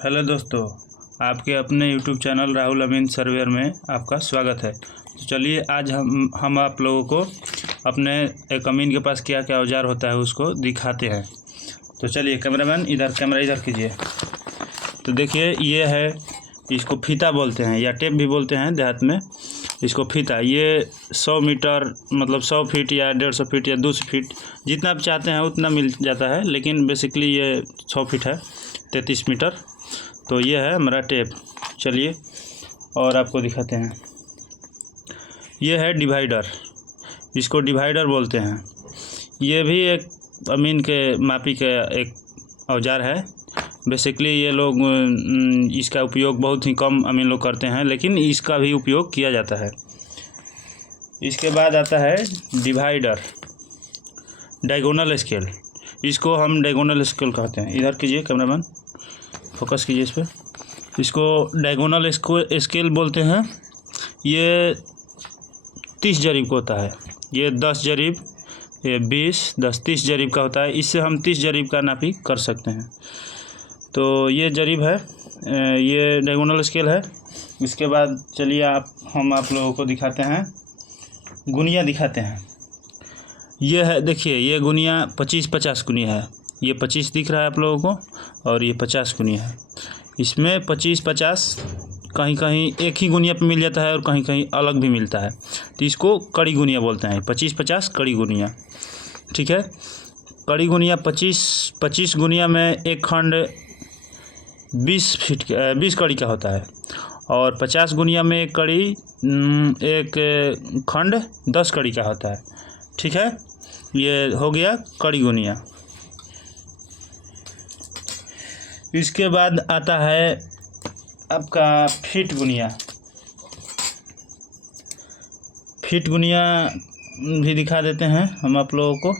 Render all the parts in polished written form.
Hello दोस्तों, आपके अपने यूट्यूब चैनल राहुल अमीन सर्वेयर में आपका स्वागत है। तो चलिए आज हम आप लोगों को अपने एक अमीन के पास क्या क्या औजार होता है उसको दिखाते हैं। तो चलिए कैमरामैन इधर कैमरा इधर कीजिए। तो देखिए ये है, इसको फीता बोलते हैं या टेप भी बोलते हैं देहात में। इसको फीता, ये 100 मीटर मतलब 100 फीट या 150 फीट या 200 फीट जितना आप चाहते हैं उतना मिल जाता है, लेकिन बेसिकली ये 100 फीट है, 33 मीटर। तो ये है हमारा टेप। चलिए और आपको दिखाते हैं। ये है डिवाइडर, इसको डिवाइडर बोलते हैं। ये भी एक अमीन के मापी का एक औजार है। बेसिकली ये लोग इसका उपयोग बहुत ही कम अमीन लोग करते हैं, लेकिन इसका भी उपयोग किया जाता है। इसके बाद आता है डिवाइडर, डायगोनल स्केल। इसको हम डायगोनल स्केल कहते हैं। इधर कीजिए कैमरामैन, फोकस कीजिए इस पर। इसको डायगोनल स्केल बोलते हैं। ये 30 जरीब का होता है। ये 10 जरीब, ये 20, 10, 30 जरीब का होता है। इससे हम 30 जरीब का नापी कर सकते हैं। तो ये जरीब है, ये डायगोनल स्केल है। इसके बाद चलिए हम आप लोगों को दिखाते हैं, गुनिया दिखाते हैं। ये है, देखिए ये गुनिया 25-50 गुनिया है। ये 25 दिख रहा है आप लोगों को, और ये 50 गुनिया है। इसमें 25-50 कहीं कहीं एक ही गुनिया पे मिल जाता है और कहीं कहीं अलग भी मिलता है। तो इसको कड़ी गुनिया बोलते हैं। 25-50 कड़ी गुनिया, ठीक है। कड़ी गुनिया 25 गुनिया में एक खंड 20 कड़ी का होता है, और 50 गुनिया में एक कड़ी एक खंड 10 कड़ी का होता है, ठीक है। ये हो गया कड़ी गुनिया। इसके बाद आता है आपका फीट गुनिया। फीट गुनिया भी दिखा देते हैं हम आप लोगों को।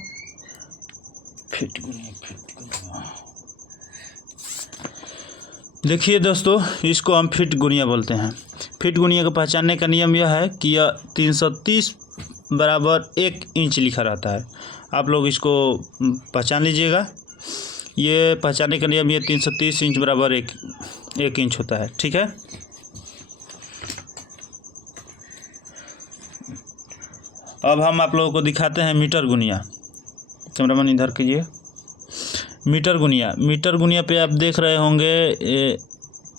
फीट गुनिया देखिए दोस्तों, इसको हम फीट गुनिया बोलते हैं। फीट गुनिया को पहचानने का नियम यह है कि यह 330 बराबर 1 इंच लिखा रहता है। आप लोग इसको पहचान लीजिएगा। ये पहचानने का नियम, ये 330 इंच बराबर एक इंच होता है, ठीक है। अब हम आप लोगों को दिखाते हैं मीटर गुनिया। कैमरामैन इधर कीजिए। मीटर गुनिया पे आप देख रहे होंगे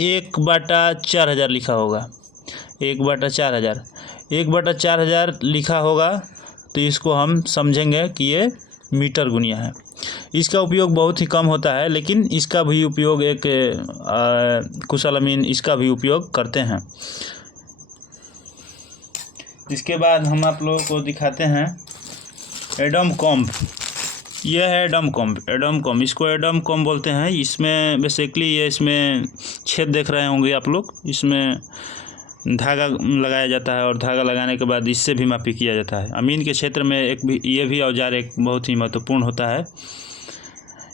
1/4000 लिखा होगा। 1/4000 1/4000 लिखा होगा, तो इसको हम समझेंगे कि ये मीटर गुनिया है। इसका उपयोग बहुत ही कम होता है, लेकिन इसका भी उपयोग एक कुशल अमीन इसका भी उपयोग करते हैं। इसके बाद हम आप लोगों को दिखाते हैं एडम कॉम्ब। यह है एडम कॉम्ब। इसको एडम कॉम्ब बोलते हैं। इसमें बेसिकली ये इसमें छेद देख रहे होंगे आप लोग। इसमें धागा लगाया जाता है, और धागा लगाने के बाद इससे भी मापी किया जाता है। अमीन के क्षेत्र में ये भी औजार एक बहुत ही महत्वपूर्ण होता है।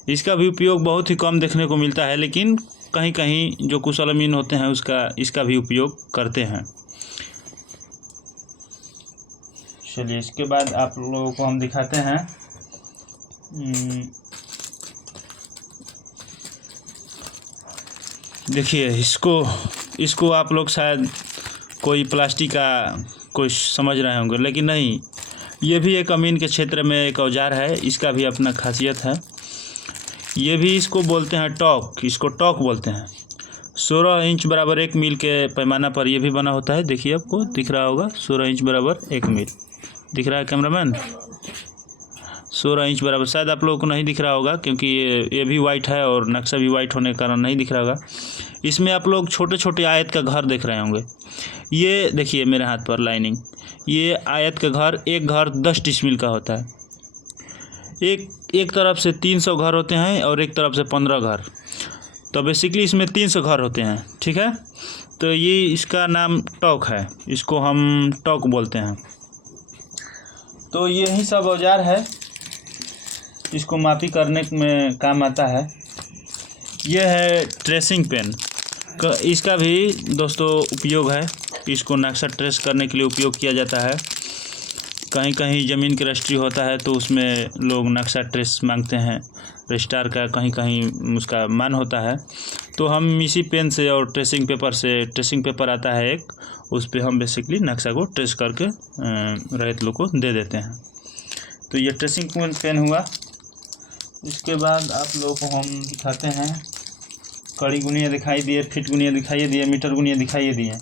इसका भी उपयोग बहुत ही कम देखने को मिलता है, लेकिन कहीं कहीं जो कुशल अमीन होते हैं इसका भी उपयोग करते हैं। चलिए इसके बाद आप लोगों को हम दिखाते हैं देखिए इसको आप लोग शायद कोई प्लास्टिक का कोई समझ रहे होंगे, लेकिन नहीं, ये भी एक अमीन के क्षेत्र में एक औजार है। इसका भी अपना खासियत है। ये भी इसको बोलते हैं टॉक, इसको टॉक बोलते हैं। 16 इंच बराबर 1 मील के पैमाना पर ये भी बना होता है। देखिए आपको दिख रहा होगा, 16 इंच बराबर 1 मील दिख रहा है कैमरामैन। 16 इंच बराबर, शायद आप लोगों को नहीं दिख रहा होगा क्योंकि ये भी वाइट है और नक्शा भी वाइट होने के कारण नहीं दिख रहा होगा। इसमें आप लोग छोटे छोटे आयत का घर देख रहे होंगे। ये देखिए मेरे हाथ पर लाइनिंग, ये आयत का घर, एक घर 10 डिसमिल का होता है। एक तरफ से 300 घर होते हैं और एक तरफ से 15 घर। तो बेसिकली इसमें 300 घर होते हैं, ठीक है। तो ये इसका नाम टॉक है, इसको हम टॉक बोलते हैं। तो यही सब औजार है, इसको मापी करने में काम आता है। यह है ट्रेसिंग पेन। इसका भी दोस्तों उपयोग है। इसको नक्शा ट्रेस करने के लिए उपयोग किया जाता है। कहीं कहीं ज़मीन की रजिस्ट्री होता है तो उसमें लोग नक्शा ट्रेस मांगते हैं रजिस्ट्रार का, कहीं कहीं उसका मान होता है। तो हम इसी पेन से और ट्रेसिंग पेपर आता है एक, उस पर हम बेसिकली नक्शा को ट्रेस करके रैत लोग को दे देते हैं। तो ये ट्रेसिंग पेन हुआ। इसके बाद आप लोगों को हम दिखाते हैं, कड़ी गुनिया दिखाई दिए, फिट गुनिया दिखाई दिए, मीटर गुनिया दिखाई दिए,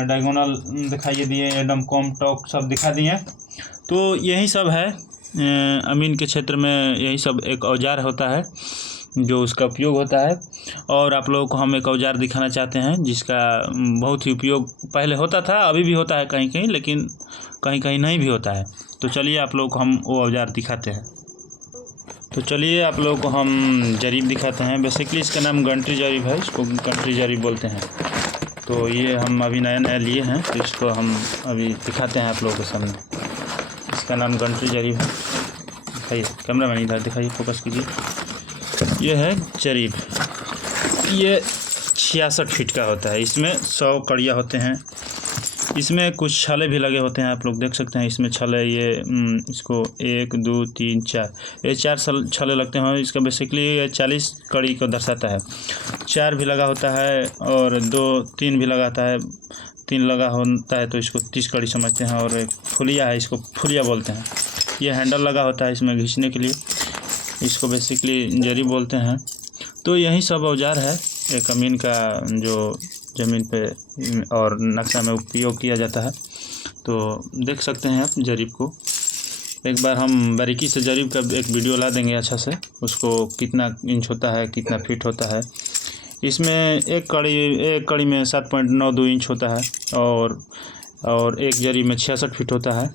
डायगोनल दिखाई दिए, एडम कॉम टॉक सब दिखा दिए। तो यही सब है अमीन के क्षेत्र में, यही सब एक औजार होता है जो उसका उपयोग होता है। और आप लोगों को हम एक औजार दिखाना चाहते हैं जिसका बहुत ही उपयोग पहले होता था, अभी भी होता है कहीं कहीं, लेकिन कहीं कहीं नहीं भी होता है। तो चलिए आप लोगों को हम वो औजार दिखाते हैं। तो चलिए आप लोगों को हम जरीब दिखाते हैं। बेसिकली इसका नाम गंट्री जरीब है, इसको गंट्री जरीब बोलते हैं। तो ये हम अभी नया लिए हैं, तो इसको हम अभी दिखाते हैं आप लोगों के सामने। इसका नाम गंट्री जरीब है। दिखाइए कैमरा मैन, इधर दिखाइए, फोकस कीजिए। ये है जरीब, ये 66 फीट का होता है। इसमें 100 कड़ियाँ होते हैं। इसमें कुछ छले भी लगे होते हैं, आप लोग देख सकते हैं इसमें छले। ये इसको 1 2 3 4 ये 4 छले लगते हैं। इसका बेसिकली ये 40 कड़ी को दर्शाता है। 4 भी लगा होता है और 2 3 भी लगाता है, 3 लगा होता है तो इसको 30 कड़ी समझते हैं। और एक फुलिया है, इसको फुलिया बोलते हैं। ये हैंडल लगा होता है इसमें घिसने के लिए, इसको बेसिकली जरी बोलते हैं। तो यही सब औजार है एक अमीन का जो ज़मीन पे और नक्शा में उपयोग किया जाता है। तो देख सकते हैं आप जरीब को। एक बार हम बारीकी से जरीब का एक वीडियो ला देंगे अच्छा से, उसको कितना इंच होता है, कितना फीट होता है। इसमें एक कड़ी में 7.92 इंच होता है और एक जरीब में 66 फीट होता है।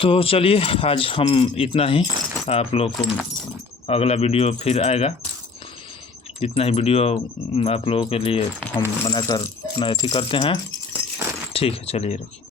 तो चलिए आज हम इतना ही, आप लोग को अगला वीडियो फिर आएगा। इतना ही वीडियो आप लोगों के लिए हम बनाकर अपना अथी करते हैं। ठीक है, चलिए रखिए।